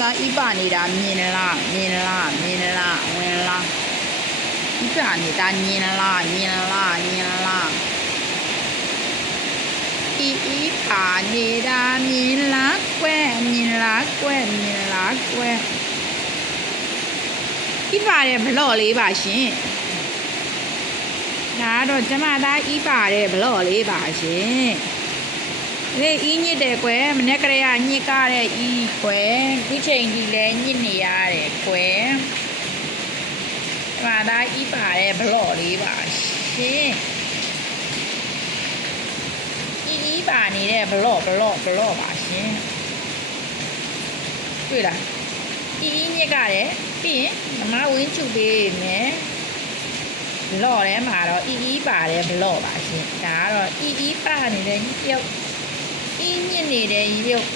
သားဤပါနေတာမြင်လားမြင်လားမြင်လားဝင်လားဤပါနေတာမြင်လားမြင်လားမြင်လားဤပါနေတာမြင်လားကွဲမြင်လားကွဲမြင်လားကွဲဤပါတယ်ဘလော့လေးပါရှင်ဒါတော့ကျမသားဤပါတယ်ဘလော့လေးပါရှင်လေဤညစ်တယ်ကွယ်မနေ့ကလေးကညစ်ကားတဲ့ဤကွယ်ဒီချိန်ကြီးလဲညစ်နေရတယ်ကွယ်ဒါသားဤပါတယ်ဘလော့လေးပါရှင်ဤပါနေတဲ့ဘလော့ပါရှင်တွေ့လားဤညစ်ကားတယ်ပြီးရင်မမဝင်းချုပ်ပေးမယ်ဘလော့ထဲမှာတော့ဤပါတယ်ဘလော့ပါရှင်ဒါကတော့ဤပါနေတဲ့ရုပ်ဤညစ်နေတဲ့ရုပ်